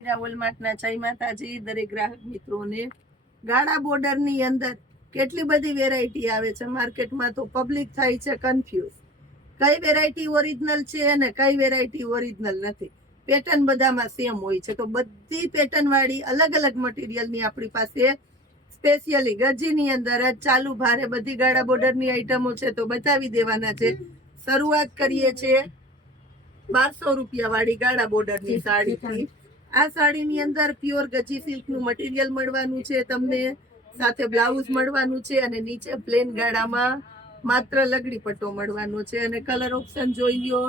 મીરા વોલમાર્ટના જય માતાજી દરેક ગ્રાહક મિત્રોને। ગાળા બોર્ડરની અંદર કેટલી બધી વેરાયટી આવે છે માર્કેટમાં, તો પબ્લિક થાય છે કન્ફ્યુઝ, કઈ વેરાયટી ઓરિજિનલ છે અને કઈ વેરાયટી ઓરિજિનલ નથી। પેટર્ન બધામાં સેમ હોય છે, તો બધી પેટર્ન વાળી અલગ અલગ મટીરિયલની આપણી પાસે સ્પેશિયલી ગજીની અંદર જ ચાલુ ભારે બધી ગાળા બોર્ડરની આઈટમો છે, તો બતાવી દેવાના છે। શરૂઆત કરીએ છીએ 1200 રૂપિયા વાળી ગાળા બોર્ડરની સાડીથી। આ સાડીની અંદર પ્યોર ગજી સિલ્કનું મટીરિયલ મળવાનું છે તમને, સાથે બ્લાઉઝ મળવાનું છે અને નીચે પ્લેન ગાળામાં માત્ર લગડી પટ્ટો મળવાનો છે। અને કલર ઓપ્શન જોઈ લો,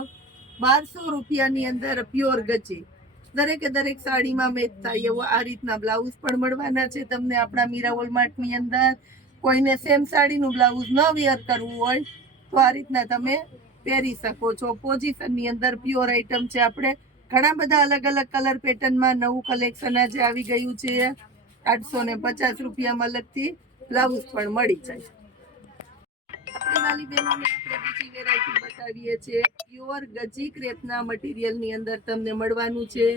1200 રૂપિયાની અંદર પ્યોર ગજી, દરેકે દરેક સાડીમાં મેચ થાય એવો આ રીતના બ્લાઉઝ પણ મળવાના છે તમને આપણા મીરા વોલમાર્ટની અંદર। કોઈને સેમ સાડીનું બ્લાઉઝ ન વેર કરવું હોય તો આ રીતના તમે પહેરી શકો છો। પોઝિશનની અંદર પ્યોર આઈટમ છે, આપણે ઘણા બધા અલગ અલગ કલર પેટર્નમાં નવું કલેક્શન આજે આવી ગયું છે। 850 રૂપિયામાં અલગથી બ્લાઉઝ પણ મળી જાય। આપણી વાલી બહેનોને આપણે બીજી વેરાયટી બતાવીએ છીએ, પ્યોર ગજી ક્રેપના મટીરિયલની અંદર તમને મળવાનું છે।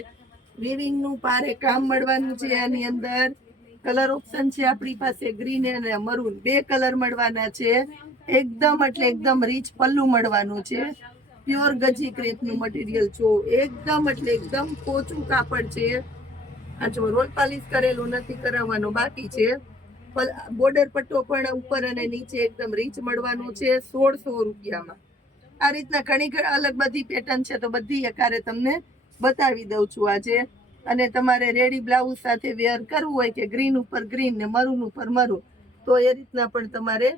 વિવિંગનું પારે કામ મળવાનું છે। આની અંદર કલર ઓપ્શન છે આપણી પાસે ગ્રીન અને મરૂન, બે કલર મળવાના છે। એકદમ એટલે એકદમ રીચ પલ્લુ મળવાનું છે। પ્યોર ગજી ક્રેપનું મટીરિયલ જો એકદમ એટલે એકદમ પોચું કાપડ છે। આ જો રોલ પાલિશ કરેલું નથી, કરાવવાનું બાકી છે। બોર્ડર પટ્ટો પણ ઉપર અને નીચે એકદમ રીચ મળવાનું છે 1600 રૂપિયામાં। આ રીતના ઘણી અલગ બધી પેટર્ન છે, તો બધી એકારે તમને બતાવી દઉં છું આજે। અને તમારે રેડી બ્લાઉઝ સાથે વેર કરવું હોય કે ગ્રીન ઉપર ગ્રીન ને મરૂન ઉપર મરૂન, તો એ રીતના પણ તમારે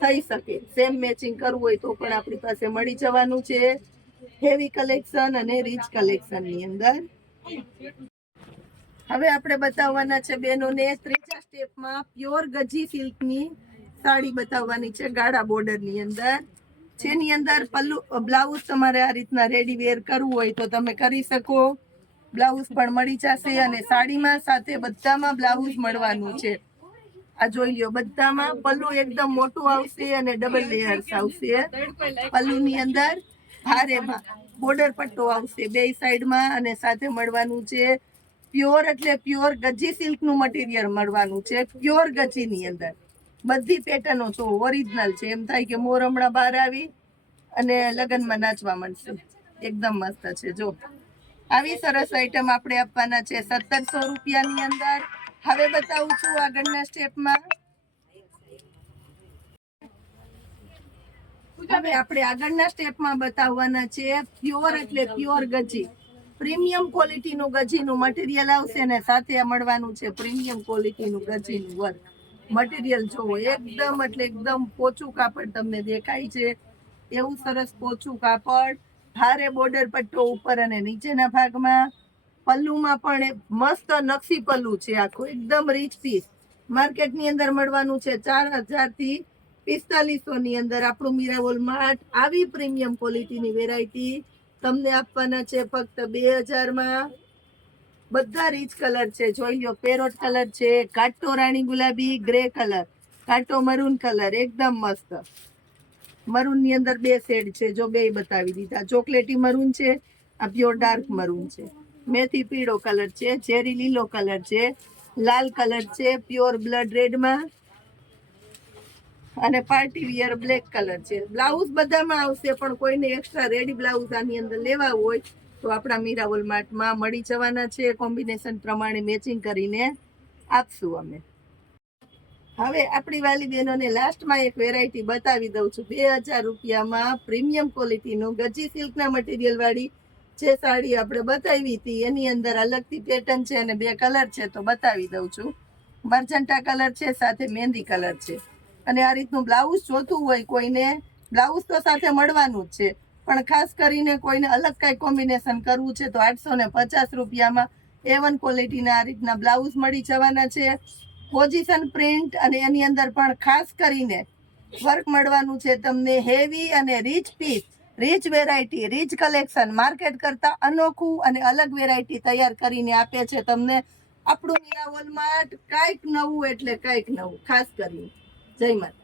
થઈ શકે। સેમ મેચિંગ કરવું હોય તો પણ આપણી પાસે મળી જવાનું છે હેવી કલેક્શન અને રીચ કલેક્શનની અંદર। હવે આપણે બતાવવાના છે બહેનોને ત્રીજા સ્ટેપમાં પ્યોર ગજી સિલ્કની સાડી બતાવવાની છે ગાળા બોર્ડરની અંદર, જેની અંદર પલ્લુ બ્લાઉઝ તમારે આ રીતના રેડી વેર કરવું હોય તો તમે કરી શકો। બ્લાઉઝ પણ મળી જશે અને સાડીમાં સાથે બધામાં બ્લાઉઝ મળવાનું છે। આ જોઈ લ્યો, બધામાં પલ્લુ એકદમ મોટું આવશે અને ડબલ લેયર્સ આવશે। પલ્લુની અંદર ભારેમાં બોર્ડર પટ્ટો આવશે બે સાઈડમાં અને સાથે મળવાનું છે પ્યોર એટલે પ્યોર ગજી સિલ્કનું મટીરિયલ મળવાનું છે। પ્યોર ગજીની અંદર બધી પેટર્નો જો ઓરિજિનલ છે, એમ થાય કે મોર હમણાં બહાર આવી અને લગ્નમાં નાચવા મળશે, એકદમ મસ્ત છે। જો આવી સરસ આઈટમ આપણે આપવાના છે 1700 રૂપિયાની અંદર। હવે બતાવું છું આગળના સ્ટેપમાં। હવે આપણે આગળના સ્ટેપમાં બતાવવાના છે પ્યોર એટલે પ્યોર ગજી, પ્રીમિયમ ક્વોલિટીનું ગજીનું મટીરિયલ આવશે ને સાથે મળવાનું છે પ્રીમિયમ ક્વોલિટીનું ગજીનું વર્ક મટીરિયલ। જોવો એકદમ એટલે એકદમ પોચું કાપડ તમને દેખાય છે, એવું સરસ પોચું કાપડ, ભારે બોર્ડર પટ્ટો ઉપર અને નીચેના ભાગમાં। પલ્લુમાં પણ મસ્ત નકશી પલ્લુ છે, આખું એકદમ રીચ પીસ। માર્કેટની અંદર મળવાનું છે 4000 થી 4500 ની અંદર। આપણું મીરા વોલમાર્ટ આવી પ્રીમિયમ ક્વોલિટીની વેરાયટી તમને આપવાના છે ફક્ત 2000માં। બધા રીચ કલર છે, જોઈ લો, પેરોટ કલર છે, કાટો રાણી ગુલાબી, ગ્રે કલર, કાટો મરૂન કલર, એકદમ મસ્ત। મરૂન ની અંદર બે શેડ છે, જો બે બતાવી દીધા, ચોકલેટી મરૂન છે, આ પ્યોર ડાર્ક મરૂન છે, મેથી પીળો કલર છે, ચેરી લીલો કલર છે, લાલ કલર છે પ્યોર બ્લડ રેડમાં અને પાર્ટી વિયર બ્લેક કલર છે। બ્લાઉઝ બધામાં આવશે, પણ કોઈને એક્સ્ટ્રા રેડી બ્લાઉઝ આની અંદર લેવા હોય તો આપણા મીરા વોલમાર્ટમાં મળી જવાના છે। કોમ્બિનેશન પ્રમાણે મેચિંગ કરીને આપશું અમે। હવે આપણી વાલી બહેનોને લાસ્ટમાં એક વેરાયટી બતાવી દઉં છું 2000 રૂપિયામાં પ્રીમિયમ ક્વોલિટીનું ગજી સિલ્કના મટીરિયલ વાળી જે સાડી આપણે બતાવી હતી, એની અંદર અલગથી પેટર્ન છે અને બે કલર છે, તો બતાવી દઉં છું। મર્જન્ટા કલર છે, સાથે મહેંદી કલર છે। અને આ રીતનું બ્લાઉઝ જોતું હોય કોઈને, બ્લાઉઝ તો સાથે મળવાનું જ છે, પણ ખાસ કરીને કોઈને અલગ કાંઈ કોમ્બિનેશન કરવું છે તો 850 રૂપિયામાં A1 ક્વોલિટીના આ રીતના બ્લાઉઝ મળી જવાના છે। પોઝિશન પ્રિન્ટ અને એની અંદર પણ ખાસ કરીને વર્ક મળવાનું છે તમને હેવી અને rich piece, rich variety, rich collection, market કરતા અનોખું અને અલગ વેરાયટી તૈયાર કરીને આપે છે તમને આપણું મીરા વોલમાર્ટ। કાંઈક નવું એટલે કાંઈક નવું, ખાસ કરીને જય માતા।